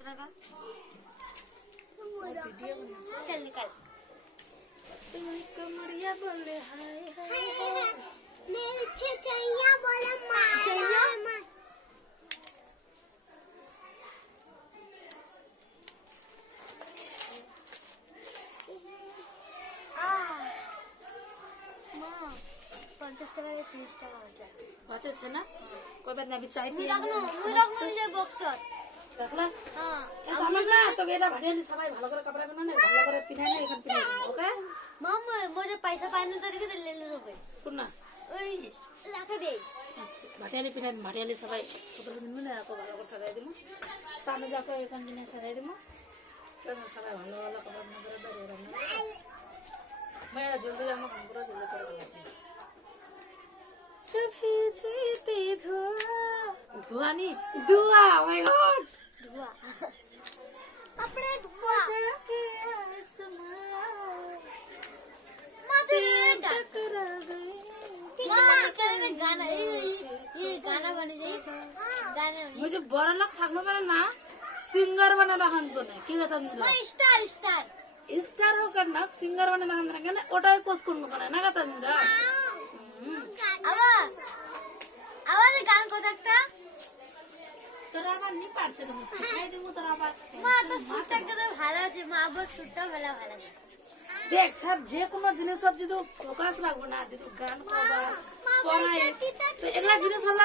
उतना का चल निकाल। कमरिया बोले हाय हाय मेरे चचैया बोला चचैया मां 50 টাকা 30 টাকা আছে বাঁচে আছে না কই বাদ না আমি চাই মুই রাখনো যে বক্সত রাখলা হ্যাঁ আমি না তোকে এটা ভাড়িয়ে সবাই ভালো করে কাপড় বানা না ভালো করে পিনাই না এখন পিনাই ওকে মাম মোরে পয়সা পাইনো তারিখে দিলে হবে কোন না ওই লাখে দে ভাটিয়ালি পিনাই ভাটিয়ালি সবাই কাপড় নিমু না কো ভালো করে সাজাই দিমু তা আমি যাকো এখন দিনে সাজাই দিমু তো সবাই ভালো ভালো কাপড় না করে দাও রান্না मैं जल्दी जाना हम पूरा जल्दी कर चला चुपी चीती धुआ नहीं धुआ माय गॉड धुआ कपड़े धुआ जाके आसमां मत टकरा गई मां गाना ये गाना बन जाए गाना मुझे बड़ा लग থাকলো তারা না সিঙ্গার বানালা হানতো না কি কথা নিলা स्टार स्टार स्टार होकर ना सिंगर বানালা হানতো না ওটাই কোর্স করব না কথা নিলা আবার গান কত একটা তোরা আবার নি পারছে তুমি শিখাই দেবো তোরা আবার মা তো সুটটা কত ভালো আছে মা আবার সুটটা ভালো আছে দেখ সব যে কোনো জিনিস সব যদি ফোকাস রাখবো না যদি গান করবা পড়াই তো এগুলা জিনিস হলা